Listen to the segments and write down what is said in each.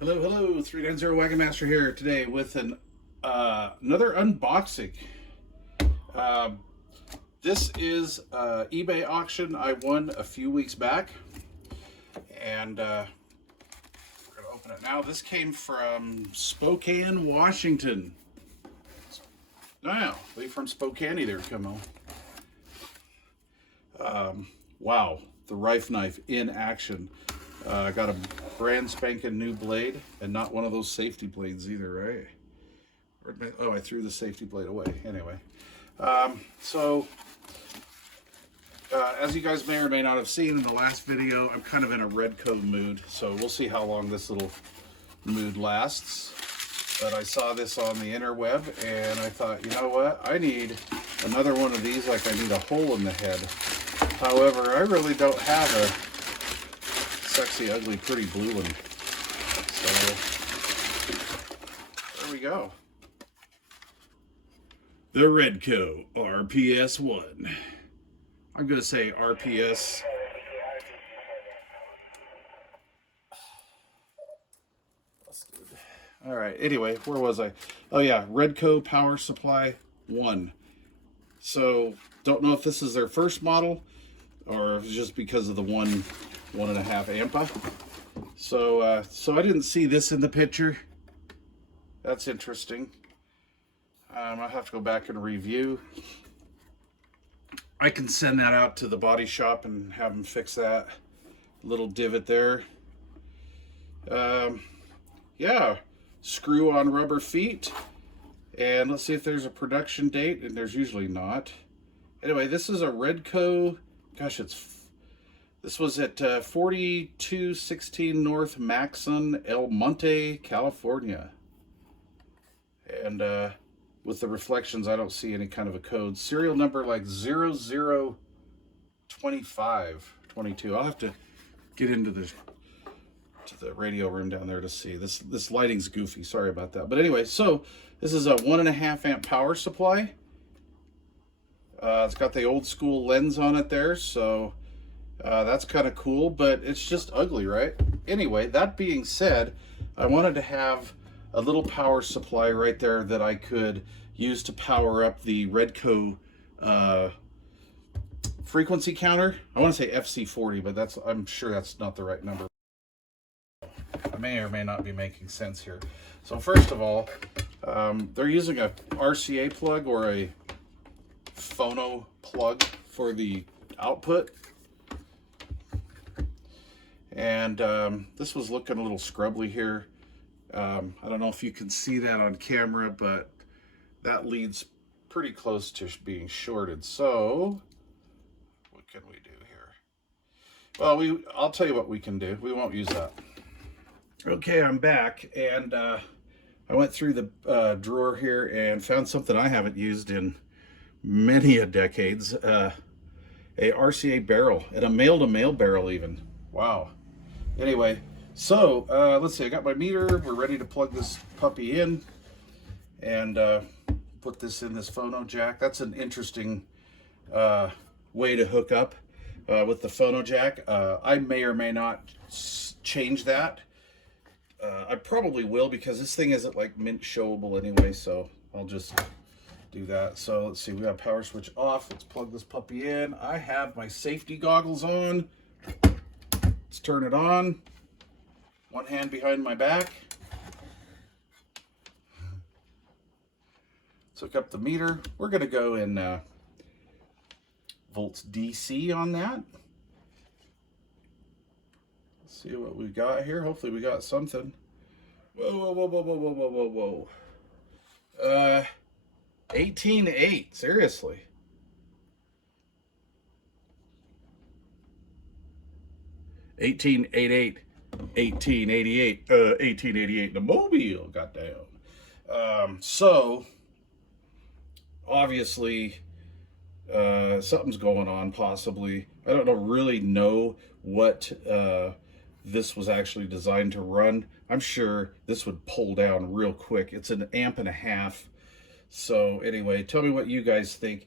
Hello, hello, 390 Wagon Master here today with another unboxing. Uh, this is eBay auction I won a few weeks back, and we're going to open it now. This came from Spokane, Washington. Now, way from Spokane there, come on. Wow, the Rife Knife in action. I got a brand spanking new blade, and not one of those safety blades either, right? Oh, I threw the safety blade away. Anyway, as you guys may or may not have seen in the last video, I'm kind of in a REDCO mood, so we'll see how long this little mood lasts. But I saw this on the interweb, and I thought, you know what? I need another one of these like I need a hole in the head. However, I really don't have a sexy, ugly, pretty blue one. So, there we go. The REDCO RPS-1. I'm going to say RPS. That's good. All right, anyway, where was I? Oh yeah, REDCO Power Supply 1. So, don't know if this is their first model or if it's just because of the 1.5 ampa. So I didn't see this in the picture. That's interesting. I'll have to go back and review. I can send that out to the body shop and have them fix that little divot there. Yeah, screw on rubber feet. And let's see if there's a production date, and there's usually not. Anyway, this is a REDCO. Gosh, this was at 4216 North Maxon, El Monte, California. And with the reflections, I don't see any kind of a code. Serial number like 002522. I'll have to get into the radio room down there to see. This lighting's goofy. Sorry about that. But anyway, so this is a 1.5 amp power supply. It's got the old school lens on it there, so that's kind of cool, but it's just ugly, right? Anyway, that being said, I wanted to have a little power supply right there that I could use to power up the REDCO frequency counter. I want to say FC40, but I'm sure that's not the right number. I may or may not be making sense here. So first of all, they're using a RCA plug or a phono plug for the output. And this was looking a little scrubbly here. I don't know if you can see that on camera, but that leads pretty close to being shorted. So what can we do here? Well, I'll tell you what we can do. We won't use that. Okay, I'm back, and I went through the drawer here and found something I haven't used in many a decades. A RCA barrel, and a male-to-male barrel even. Wow. Anyway, so let's see, I got my meter. We're ready to plug this puppy in and put this in this phono jack. That's an interesting way to hook up with the phono jack. I may or may not change that. I probably will, because this thing isn't like mint showable anyway, so I'll just do that. So let's see, we got power switch off. Let's plug this puppy in. I have my safety goggles on. Let's turn it on. One hand behind my back. Let's hook up the meter. We're going to go in volts DC on that. Let's see what we got here. Hopefully we got something. Whoa, whoa, whoa, whoa, whoa, whoa, whoa, whoa, whoa. 18.8, seriously. 1888, 1888, 1888, the mobile, goddamn. So, obviously, something's going on, possibly. I don't really know what this was actually designed to run. I'm sure this would pull down real quick. It's an 1.5 amp. So anyway, tell me what you guys think.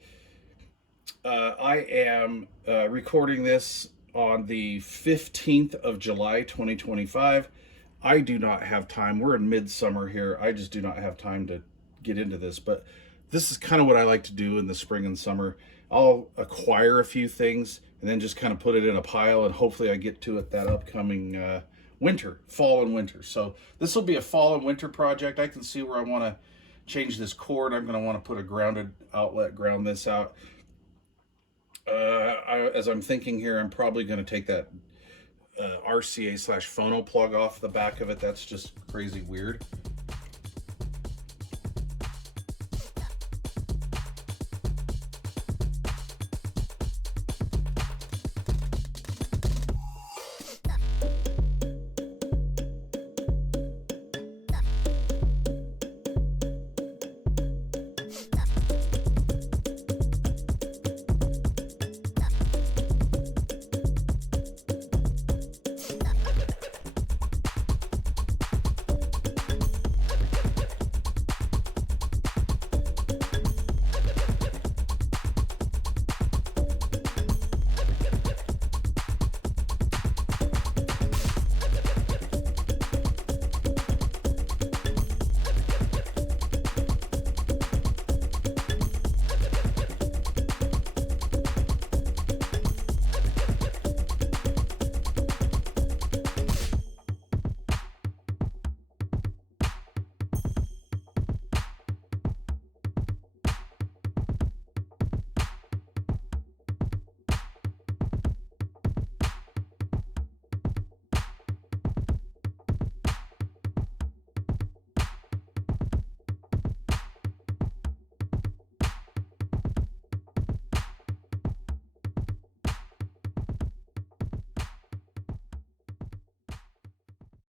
I am recording this on the 15th of July 2025. I do not have time. We're in midsummer here. I just do not have time to get into this, but this is kind of what I like to do in the spring and summer. I'll acquire a few things and then just kind of put it in a pile, and hopefully I get to it that upcoming winter, fall and winter. So this will be a fall and winter project. I can see where I want to change this cord. I'm going to want to put a grounded outlet, ground this out. As I'm thinking here, I'm probably going to take that RCA/phono plug off the back of it. That's just crazy weird.